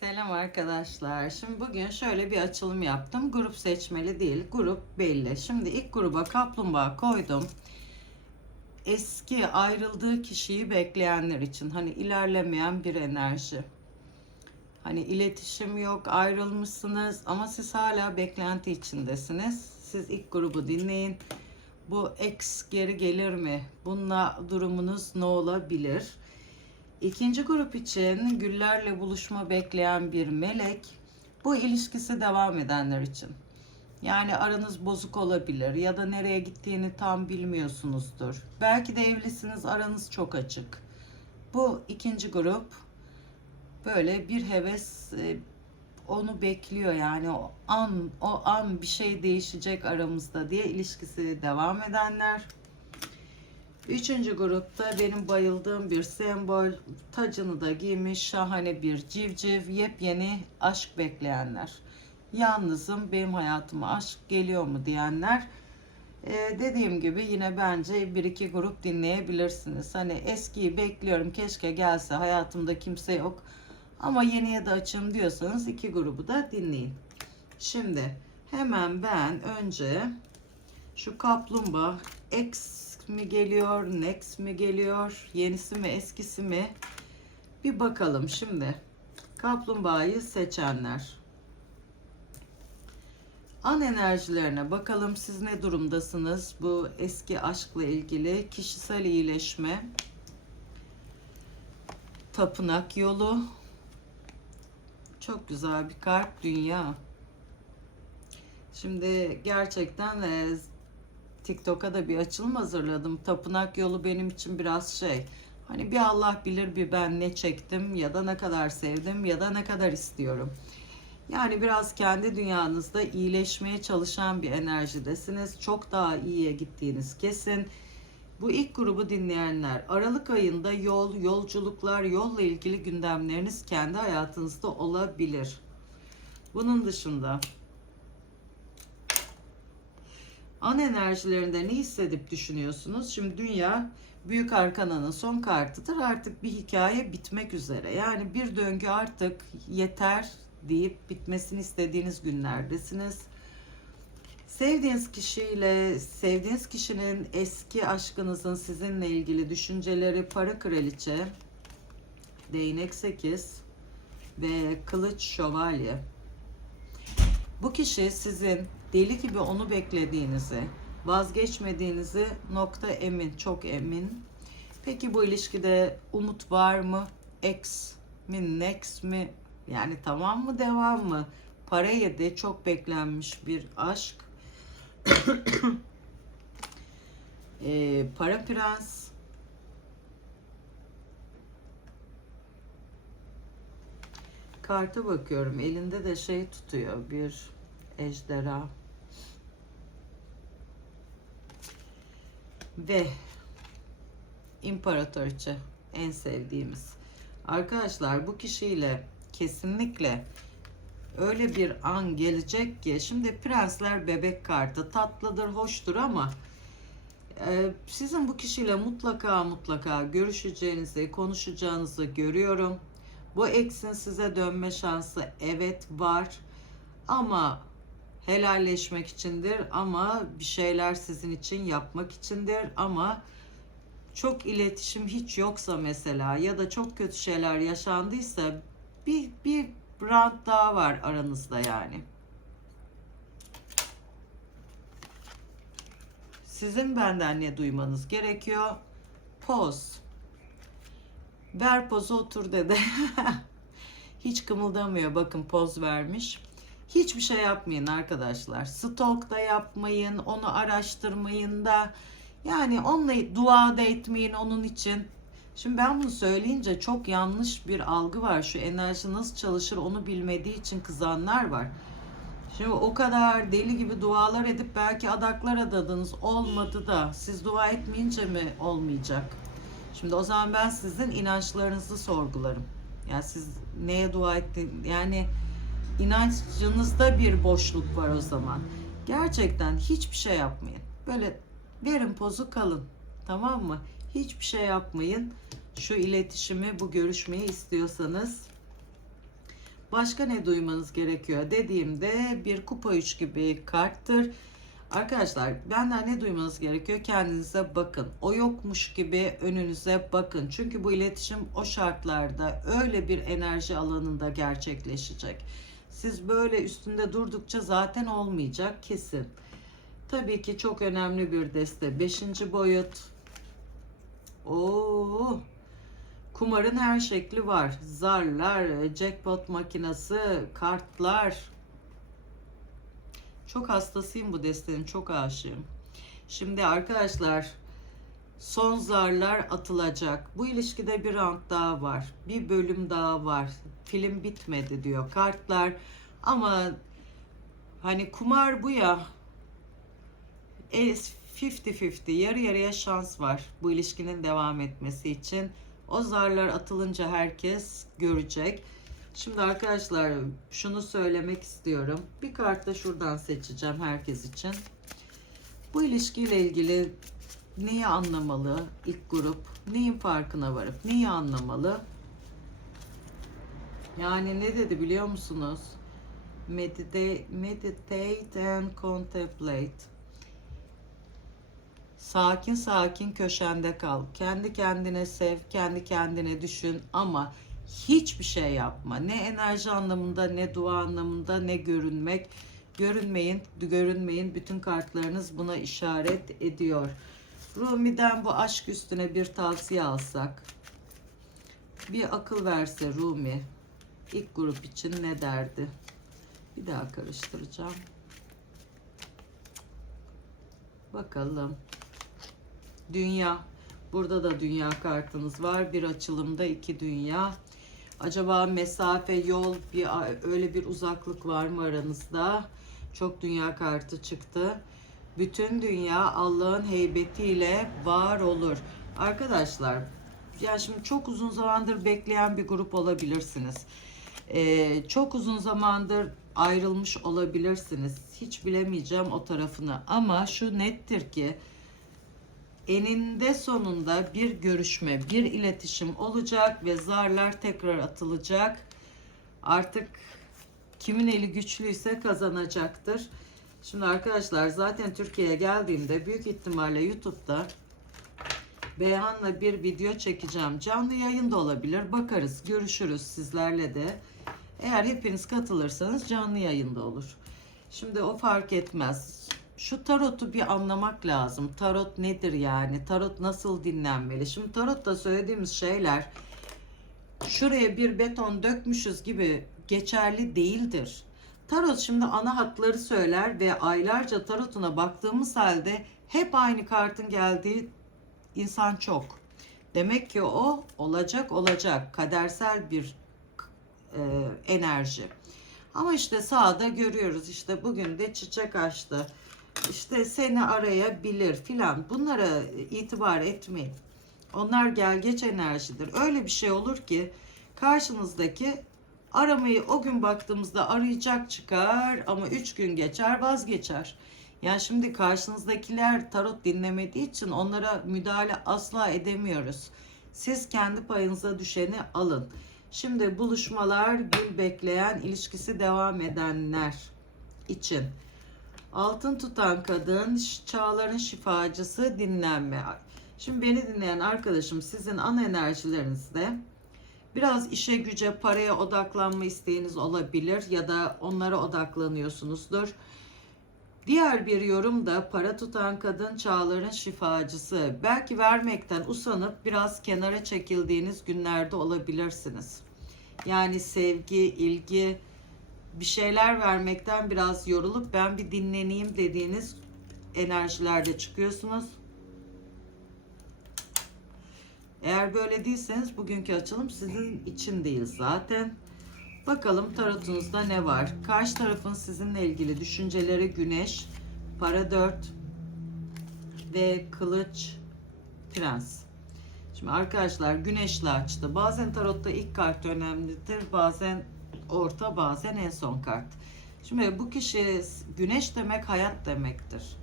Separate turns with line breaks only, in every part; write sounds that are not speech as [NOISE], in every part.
Selam arkadaşlar. Şimdi bugün şöyle bir açılım yaptım. Grup seçmeli değil, grup belli. Şimdi ilk gruba kaplumbağa koydum. Eski ayrıldığı kişiyi bekleyenler için hani ilerlemeyen bir enerji. Hani iletişim yok, ayrılmışsınız ama siz hala beklenti içindesiniz. Siz ilk grubu dinleyin. Bu ex geri gelir mi? Bununla durumunuz ne olabilir? İkinci grup için güllerle buluşma bekleyen bir melek. Bu ilişkisi devam edenler için. Yani aranız bozuk olabilir ya da nereye gittiğini tam bilmiyorsunuzdur. Belki de evlisiniz aranız çok açık. Bu ikinci grup böyle bir heves e, onu bekliyor yani o an o an bir şey değişecek aramızda diye ilişkisi devam edenler. Üçüncü grupta benim bayıldığım bir sembol tacını da giymiş şahane bir civciv yepyeni aşk bekleyenler. Yalnızım benim hayatıma aşk geliyor mu diyenler. Ee, dediğim gibi yine bence bir iki grup dinleyebilirsiniz. Hani eskiyi bekliyorum keşke gelse hayatımda kimse yok. Ama yeniye de açım diyorsanız iki grubu da dinleyin. Şimdi hemen ben önce şu kaplumbağa X mi geliyor, next mi geliyor, yenisi mi, eskisi mi? Bir bakalım şimdi. Kaplumbağayı seçenler. An enerjilerine bakalım siz ne durumdasınız bu eski aşkla ilgili kişisel iyileşme, tapınak yolu, çok güzel bir kart dünya. Şimdi gerçekten e, TikTok'a da bir açılım hazırladım. Tapınak yolu benim için biraz şey. Hani bir Allah bilir bir ben ne çektim ya da ne kadar sevdim ya da ne kadar istiyorum. Yani biraz kendi dünyanızda iyileşmeye çalışan bir enerjidesiniz. Çok daha iyiye gittiğiniz kesin. Bu ilk grubu dinleyenler Aralık ayında yol, yolculuklar, yolla ilgili gündemleriniz kendi hayatınızda olabilir. Bunun dışında an enerjilerinde ne hissedip düşünüyorsunuz? Şimdi dünya büyük arkananın son kartıdır. Artık bir hikaye bitmek üzere. Yani bir döngü artık yeter deyip bitmesini istediğiniz günlerdesiniz. Sevdiğiniz kişiyle, sevdiğiniz kişinin eski aşkınızın sizinle ilgili düşünceleri para kraliçe, değnek 8 ve kılıç şövalye. Bu kişi sizin deli gibi onu beklediğinizi, vazgeçmediğinizi nokta emin, çok emin. Peki bu ilişkide umut var mı? Ex mi, next mi? Yani tamam mı, devam mı? Para yedi, çok beklenmiş bir aşk. [COUGHS] e, para prens. Karta bakıyorum. Elinde de şey tutuyor. Bir ejderha. Ve imparatoriçe en sevdiğimiz. Arkadaşlar bu kişiyle kesinlikle öyle bir an gelecek ki şimdi prensler bebek kartı tatlıdır, hoştur ama e, sizin bu kişiyle mutlaka mutlaka görüşeceğinizi, konuşacağınızı görüyorum. Bu eksin size dönme şansı evet var ama helalleşmek içindir ama bir şeyler sizin için yapmak içindir ama çok iletişim hiç yoksa mesela ya da çok kötü şeyler yaşandıysa bir bir rant daha var aranızda yani. Sizin benden ne duymanız gerekiyor? Poz. Ver pozu otur dedi. [LAUGHS] Hiç kımıldamıyor. Bakın poz vermiş. Hiçbir şey yapmayın arkadaşlar. Stalk da yapmayın. Onu araştırmayın da. Yani onunla dua da etmeyin onun için. Şimdi ben bunu söyleyince çok yanlış bir algı var. Şu enerji nasıl çalışır onu bilmediği için kızanlar var. Şimdi o kadar deli gibi dualar edip belki adaklar adadınız olmadı da siz dua etmeyince mi olmayacak? Şimdi o zaman ben sizin inançlarınızı sorgularım. Yani siz neye dua ettin? Yani inancınızda bir boşluk var o zaman. Gerçekten hiçbir şey yapmayın. Böyle verin pozu kalın. Tamam mı? Hiçbir şey yapmayın. Şu iletişimi, bu görüşmeyi istiyorsanız Başka ne duymanız gerekiyor dediğimde bir kupa 3 gibi karttır. Arkadaşlar benden ne duymanız gerekiyor? Kendinize bakın. O yokmuş gibi önünüze bakın. Çünkü bu iletişim o şartlarda öyle bir enerji alanında gerçekleşecek. Siz böyle üstünde durdukça zaten olmayacak kesin. Tabii ki çok önemli bir deste. Beşinci boyut. Oo. Kumarın her şekli var. Zarlar, jackpot makinesi, kartlar. Çok hastasıyım bu destenin, çok aşığım. Şimdi arkadaşlar son zarlar atılacak. Bu ilişkide bir round daha var. Bir bölüm daha var. Film bitmedi diyor kartlar. Ama hani kumar bu ya. E, 50-50 yarı yarıya şans var bu ilişkinin devam etmesi için. O zarlar atılınca herkes görecek. Şimdi arkadaşlar şunu söylemek istiyorum. Bir kart da şuradan seçeceğim herkes için. Bu ilişkiyle ilgili neyi anlamalı ilk grup? Neyin farkına varıp neyi anlamalı? Yani ne dedi biliyor musunuz? Meditate, meditate and contemplate. Sakin sakin köşende kal. Kendi kendine sev, kendi kendine düşün ama hiçbir şey yapma. Ne enerji anlamında, ne dua anlamında, ne görünmek. Görünmeyin, görünmeyin. Bütün kartlarınız buna işaret ediyor. Rumi'den bu aşk üstüne bir tavsiye alsak. Bir akıl verse Rumi. ilk grup için ne derdi? Bir daha karıştıracağım. Bakalım. Dünya. Burada da dünya kartınız var. Bir açılımda iki dünya. Acaba mesafe, yol, bir öyle bir uzaklık var mı aranızda? Çok dünya kartı çıktı. Bütün dünya Allah'ın heybetiyle var olur. Arkadaşlar, yani şimdi çok uzun zamandır bekleyen bir grup olabilirsiniz. Ee, çok uzun zamandır ayrılmış olabilirsiniz. Hiç bilemeyeceğim o tarafını. Ama şu nettir ki eninde sonunda bir görüşme, bir iletişim olacak ve zarlar tekrar atılacak. Artık kimin eli güçlüyse kazanacaktır. Şimdi arkadaşlar zaten Türkiye'ye geldiğimde büyük ihtimalle YouTube'da Beyhan'la bir video çekeceğim. Canlı yayın da olabilir. Bakarız, görüşürüz sizlerle de. Eğer hepiniz katılırsanız canlı yayında olur. Şimdi o fark etmez. Şu tarotu bir anlamak lazım. Tarot nedir yani? Tarot nasıl dinlenmeli? Şimdi tarotta söylediğimiz şeyler şuraya bir beton dökmüşüz gibi geçerli değildir. Tarot şimdi ana hatları söyler ve aylarca tarotuna baktığımız halde hep aynı kartın geldiği insan çok. Demek ki o olacak olacak kadersel bir e, enerji. Ama işte sağda görüyoruz işte bugün de çiçek açtı. İşte seni arayabilir filan. Bunlara itibar etmeyin. Onlar gel geç enerjidir. Öyle bir şey olur ki karşınızdaki aramayı o gün baktığımızda arayacak çıkar ama üç gün geçer vazgeçer. Yani şimdi karşınızdakiler tarot dinlemediği için onlara müdahale asla edemiyoruz. Siz kendi payınıza düşeni alın. Şimdi buluşmalar, gül bekleyen, ilişkisi devam edenler için. Altın tutan kadın, çağların şifacısı, dinlenme. Şimdi beni dinleyen arkadaşım sizin ana enerjilerinizde biraz işe güce, paraya odaklanma isteğiniz olabilir ya da onlara odaklanıyorsunuzdur. Diğer bir yorum da para tutan kadın çağların şifacısı. Belki vermekten usanıp biraz kenara çekildiğiniz günlerde olabilirsiniz. Yani sevgi, ilgi, bir şeyler vermekten biraz yorulup ben bir dinleneyim dediğiniz enerjilerde çıkıyorsunuz. Eğer böyle değilseniz bugünkü açılım sizin için değil zaten. Bakalım tarotunuzda ne var? Karşı tarafın sizinle ilgili düşünceleri güneş, para 4 ve kılıç prens. Şimdi arkadaşlar güneşli açtı. Bazen tarotta ilk kart önemlidir. Bazen orta bazen en son kart. Şimdi bu kişi güneş demek hayat demektir.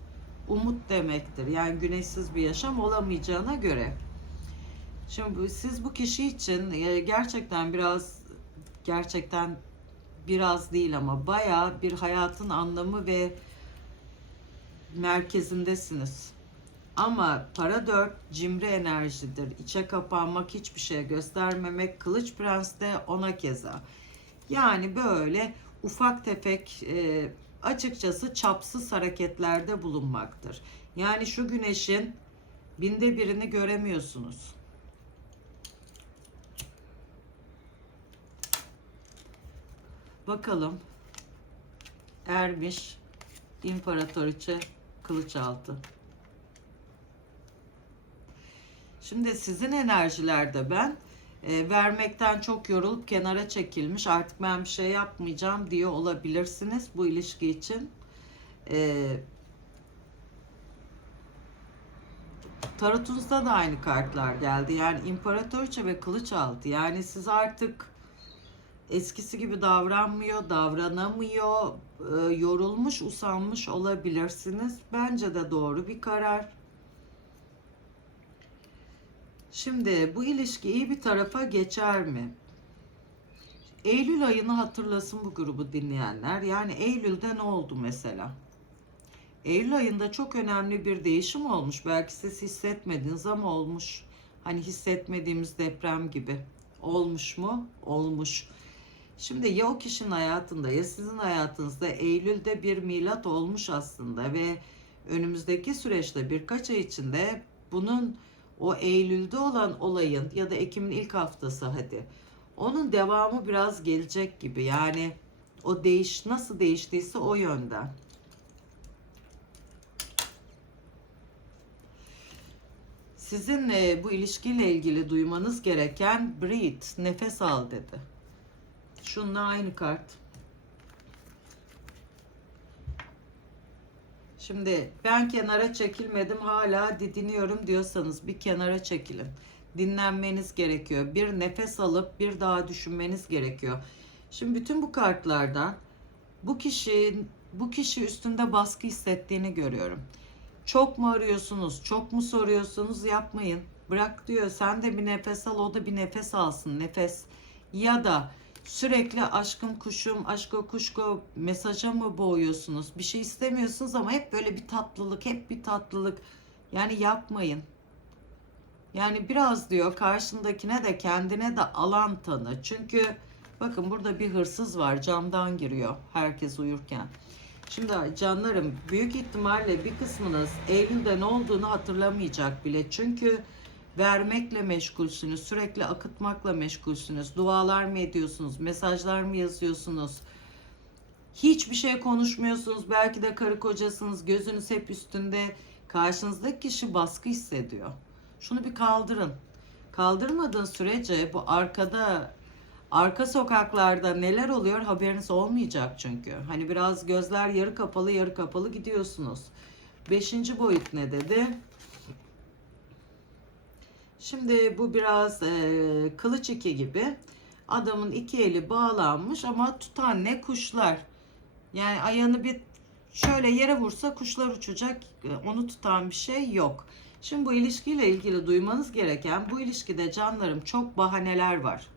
Umut demektir. Yani güneşsiz bir yaşam olamayacağına göre. Şimdi siz bu kişi için e, gerçekten biraz gerçekten biraz değil ama bayağı bir hayatın anlamı ve merkezindesiniz. Ama para dört cimri enerjidir. İçe kapanmak, hiçbir şey göstermemek. Kılıç Prens de ona keza. Yani böyle ufak tefek e, açıkçası çapsız hareketlerde bulunmaktır. Yani şu güneşin binde birini göremiyorsunuz. Bakalım. Ermiş, İmparatoriçe, Kılıçaltı. Şimdi sizin enerjilerde ben e, vermekten çok yorulup kenara çekilmiş artık ben bir şey yapmayacağım diye olabilirsiniz bu ilişki için. E, Tarotunuzda da aynı kartlar geldi. Yani İmparatoriçe ve Kılıçaltı. Yani siz artık eskisi gibi davranmıyor, davranamıyor, e, yorulmuş, usanmış olabilirsiniz. Bence de doğru bir karar. Şimdi bu ilişki iyi bir tarafa geçer mi? Eylül ayını hatırlasın bu grubu dinleyenler. Yani Eylül'de ne oldu mesela? Eylül ayında çok önemli bir değişim olmuş. Belki siz hissetmediniz ama olmuş. Hani hissetmediğimiz deprem gibi. Olmuş mu? Olmuş. Şimdi ya o kişinin hayatında ya sizin hayatınızda Eylül'de bir milat olmuş aslında ve önümüzdeki süreçte birkaç ay içinde bunun o Eylül'de olan olayın ya da Ekim'in ilk haftası hadi onun devamı biraz gelecek gibi. Yani o değiş nasıl değiştiyse o yönden. Sizin e, bu ilişkiyle ilgili duymanız gereken breathe, nefes al dedi. Şununla aynı kart. Şimdi ben kenara çekilmedim hala didiniyorum diyorsanız bir kenara çekilin. Dinlenmeniz gerekiyor. Bir nefes alıp bir daha düşünmeniz gerekiyor. Şimdi bütün bu kartlardan bu kişi bu kişi üstünde baskı hissettiğini görüyorum. Çok mu arıyorsunuz? Çok mu soruyorsunuz? Yapmayın. Bırak diyor. Sen de bir nefes al, o da bir nefes alsın. Nefes. Ya da sürekli aşkım kuşum, aşko kuşko mesaja mı boğuyorsunuz? Bir şey istemiyorsunuz ama hep böyle bir tatlılık, hep bir tatlılık. Yani yapmayın. Yani biraz diyor karşındakine de kendine de alan tanı. Çünkü bakın burada bir hırsız var camdan giriyor herkes uyurken. Şimdi canlarım büyük ihtimalle bir kısmınız Eylül'de ne olduğunu hatırlamayacak bile. Çünkü vermekle meşgulsünüz, sürekli akıtmakla meşgulsünüz. Dualar mı ediyorsunuz, mesajlar mı yazıyorsunuz? Hiçbir şey konuşmuyorsunuz. Belki de karı kocasınız, gözünüz hep üstünde. Karşınızdaki kişi baskı hissediyor. Şunu bir kaldırın. Kaldırmadığın sürece bu arkada arka sokaklarda neler oluyor haberiniz olmayacak çünkü. Hani biraz gözler yarı kapalı yarı kapalı gidiyorsunuz. Beşinci boyut ne dedi? Şimdi bu biraz e, kılıç iki gibi. Adamın iki eli bağlanmış ama tutan ne kuşlar. Yani ayağını bir şöyle yere vursa kuşlar uçacak. Onu tutan bir şey yok. Şimdi bu ilişkiyle ilgili duymanız gereken bu ilişkide canlarım çok bahaneler var.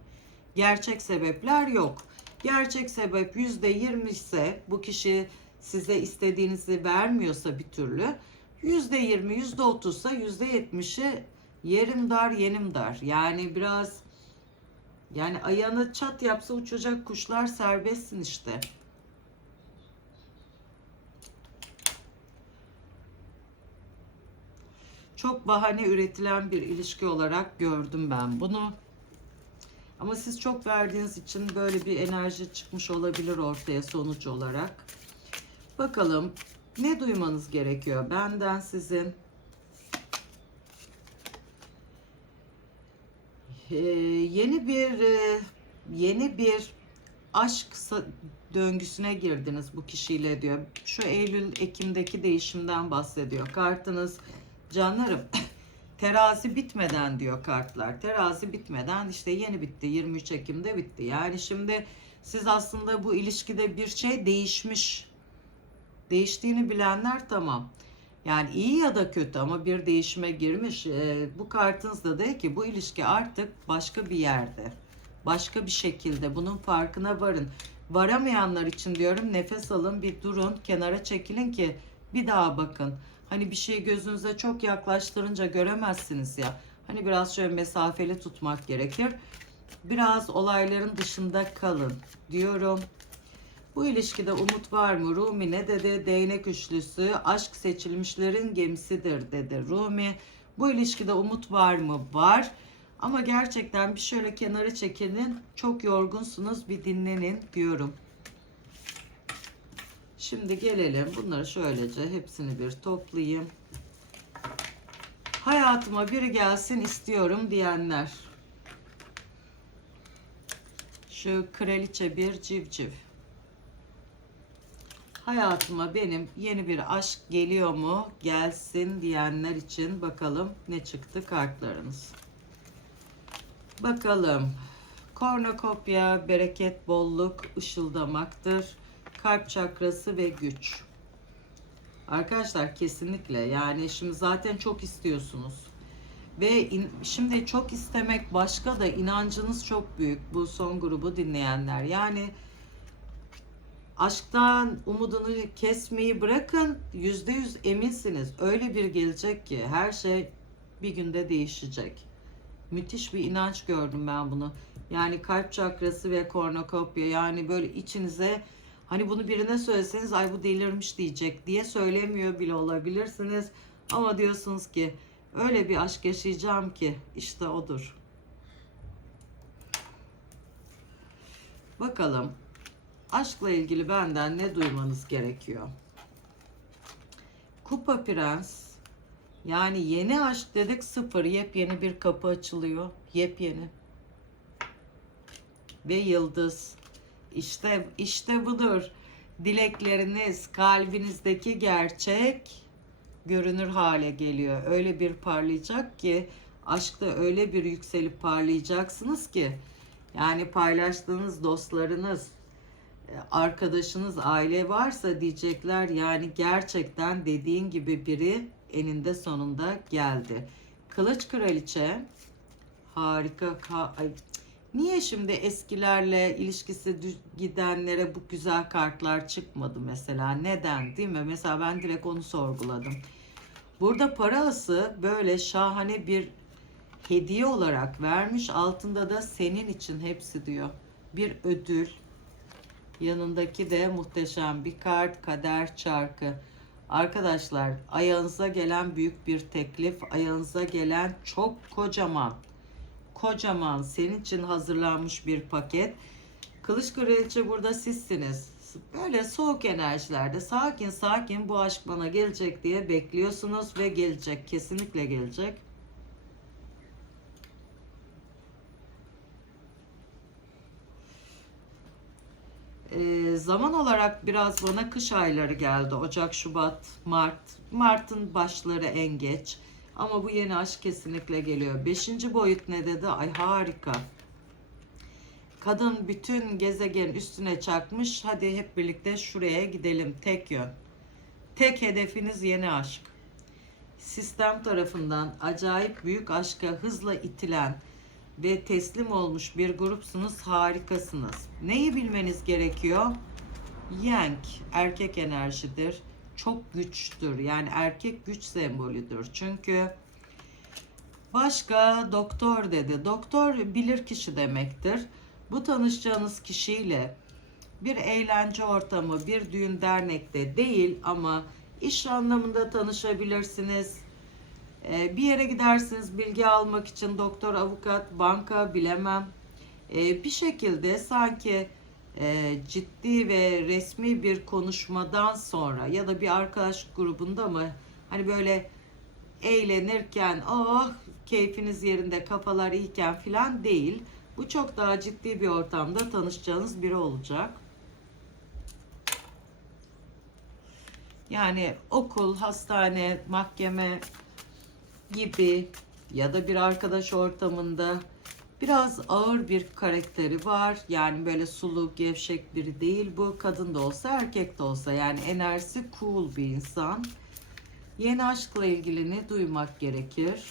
Gerçek sebepler yok. Gerçek sebep yüzde yirmi ise bu kişi size istediğinizi vermiyorsa bir türlü yüzde yirmi, yüzde otuzsa yüzde yetmişi yerim dar, yenim dar. Yani biraz yani ayağını çat yapsa uçacak kuşlar serbestsin işte. Çok bahane üretilen bir ilişki olarak gördüm ben bunu. Ama siz çok verdiğiniz için böyle bir enerji çıkmış olabilir ortaya sonuç olarak. Bakalım ne duymanız gerekiyor benden sizin? Ee, yeni bir e, yeni bir aşk döngüsüne girdiniz bu kişiyle diyor. Şu Eylül Ekim'deki değişimden bahsediyor. Kartınız canlarım [LAUGHS] terazi bitmeden diyor kartlar. Terazi bitmeden işte yeni bitti. 23 Ekim'de bitti. Yani şimdi siz aslında bu ilişkide bir şey değişmiş. Değiştiğini bilenler tamam. Yani iyi ya da kötü ama bir değişime girmiş. Ee, bu kartınızda da ki bu ilişki artık başka bir yerde. Başka bir şekilde bunun farkına varın. Varamayanlar için diyorum nefes alın bir durun kenara çekilin ki bir daha bakın. Hani bir şeyi gözünüze çok yaklaştırınca göremezsiniz ya. Hani biraz şöyle mesafeli tutmak gerekir. Biraz olayların dışında kalın diyorum. Bu ilişkide umut var mı? Rumi ne dedi? Değnek üçlüsü aşk seçilmişlerin gemisidir dedi Rumi. Bu ilişkide umut var mı? Var. Ama gerçekten bir şöyle kenara çekilin. Çok yorgunsunuz bir dinlenin diyorum. Şimdi gelelim. Bunları şöylece hepsini bir toplayayım. Hayatıma biri gelsin istiyorum diyenler. Şu kraliçe bir civciv. Hayatıma benim yeni bir aşk geliyor mu? Gelsin diyenler için bakalım ne çıktı kartlarınız. Bakalım. Kornokopya, bereket, bolluk, ışıldamaktır. Kalp çakrası ve güç. Arkadaşlar kesinlikle yani şimdi zaten çok istiyorsunuz. Ve in- şimdi çok istemek başka da inancınız çok büyük bu son grubu dinleyenler. Yani aşktan umudunu kesmeyi bırakın yüzde yüz eminsiniz. Öyle bir gelecek ki her şey bir günde değişecek. Müthiş bir inanç gördüm ben bunu. Yani kalp çakrası ve kornokopya yani böyle içinize hani bunu birine söyleseniz ay bu delirmiş diyecek diye söylemiyor bile olabilirsiniz. Ama diyorsunuz ki öyle bir aşk yaşayacağım ki işte odur. Bakalım aşkla ilgili benden ne duymanız gerekiyor? Kupa Prens yani yeni aşk dedik sıfır yepyeni bir kapı açılıyor yepyeni. Ve yıldız işte işte budur. Dilekleriniz kalbinizdeki gerçek görünür hale geliyor. Öyle bir parlayacak ki aşkta öyle bir yükselip parlayacaksınız ki yani paylaştığınız dostlarınız arkadaşınız aile varsa diyecekler yani gerçekten dediğin gibi biri eninde sonunda geldi. Kılıç kraliçe harika ka- ay, niye şimdi eskilerle ilişkisi gidenlere bu güzel kartlar çıkmadı mesela? Neden değil mi? Mesela ben direkt onu sorguladım. Burada para ası böyle şahane bir hediye olarak vermiş altında da senin için hepsi diyor. Bir ödül Yanındaki de muhteşem bir kart kader çarkı. Arkadaşlar ayağınıza gelen büyük bir teklif, ayağınıza gelen çok kocaman, kocaman senin için hazırlanmış bir paket. Kılıç Kraliçe burada sizsiniz. Böyle soğuk enerjilerde sakin sakin bu aşk bana gelecek diye bekliyorsunuz ve gelecek. Kesinlikle gelecek. E, zaman olarak biraz bana kış ayları geldi. Ocak, Şubat, Mart. Mart'ın başları en geç. Ama bu yeni aşk kesinlikle geliyor. Beşinci boyut ne dedi? Ay harika. Kadın bütün gezegen üstüne çakmış. Hadi hep birlikte şuraya gidelim. Tek yön. Tek hedefiniz yeni aşk. Sistem tarafından acayip büyük aşka hızla itilen, ve teslim olmuş bir grupsunuz, harikasınız. Neyi bilmeniz gerekiyor? Yang erkek enerjidir. Çok güçtür. Yani erkek güç sembolüdür. Çünkü başka doktor dedi. Doktor bilir kişi demektir. Bu tanışacağınız kişiyle bir eğlence ortamı, bir düğün dernekte değil ama iş anlamında tanışabilirsiniz bir yere gidersiniz bilgi almak için doktor, avukat, banka bilemem. Ee, bir şekilde sanki e, ciddi ve resmi bir konuşmadan sonra ya da bir arkadaş grubunda mı hani böyle eğlenirken oh keyfiniz yerinde kafalar iyiken filan değil. Bu çok daha ciddi bir ortamda tanışacağınız biri olacak. Yani okul, hastane, mahkeme, gibi ya da bir arkadaş ortamında biraz ağır bir karakteri var. Yani böyle sulu, gevşek biri değil bu. Kadın da olsa, erkek de olsa. Yani enerjisi cool bir insan. Yeni aşkla ilgili ne duymak gerekir?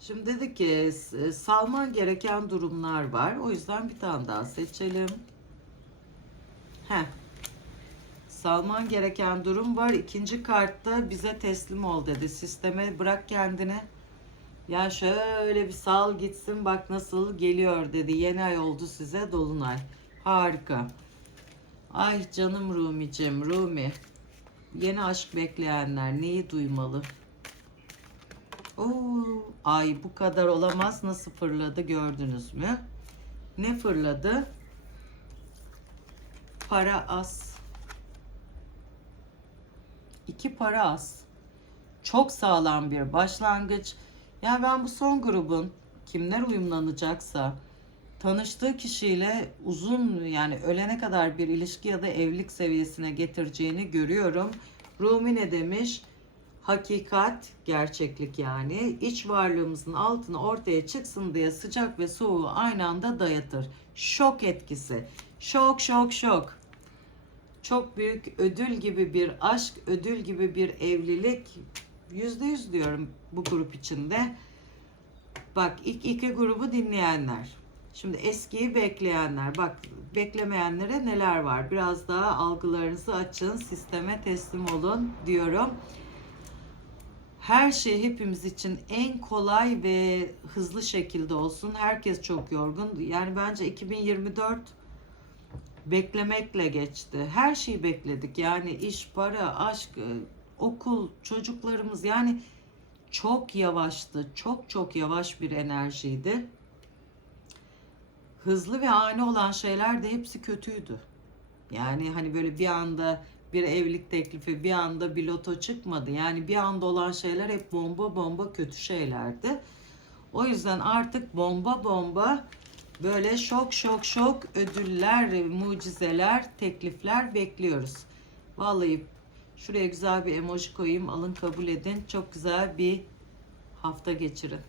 Şimdi dedi ki salman gereken durumlar var. O yüzden bir tane daha seçelim. Heh. Salman gereken durum var. İkinci kartta bize teslim ol dedi. Sisteme bırak kendini. Ya şöyle bir sal gitsin bak nasıl geliyor dedi. Yeni ay oldu size dolunay. Harika. Ay canım Rumi'cim Rumi. Yeni aşk bekleyenler neyi duymalı? Oo, ay bu kadar olamaz. Nasıl fırladı gördünüz mü? Ne fırladı? Para az. İki para az. Çok sağlam bir başlangıç. Yani ben bu son grubun kimler uyumlanacaksa tanıştığı kişiyle uzun yani ölene kadar bir ilişki ya da evlilik seviyesine getireceğini görüyorum. Rumi ne demiş? Hakikat, gerçeklik yani iç varlığımızın altına ortaya çıksın diye sıcak ve soğuğu aynı anda dayatır. Şok etkisi. Şok şok şok. Çok büyük ödül gibi bir aşk, ödül gibi bir evlilik. Yüzde yüz diyorum bu grup içinde. Bak ilk iki grubu dinleyenler. Şimdi eskiyi bekleyenler. Bak beklemeyenlere neler var? Biraz daha algılarınızı açın, sisteme teslim olun diyorum. Her şey hepimiz için en kolay ve hızlı şekilde olsun. Herkes çok yorgun. Yani bence 2024 beklemekle geçti. Her şeyi bekledik. Yani iş, para, aşk, e, okul, çocuklarımız yani çok yavaştı. Çok çok yavaş bir enerjiydi. Hızlı ve ani olan şeyler de hepsi kötüydü. Yani hani böyle bir anda bir evlilik teklifi, bir anda bir loto çıkmadı. Yani bir anda olan şeyler hep bomba bomba kötü şeylerdi. O yüzden artık bomba bomba böyle şok şok şok ödüller, mucizeler, teklifler bekliyoruz. Vallahi şuraya güzel bir emoji koyayım. Alın kabul edin. Çok güzel bir hafta geçirin.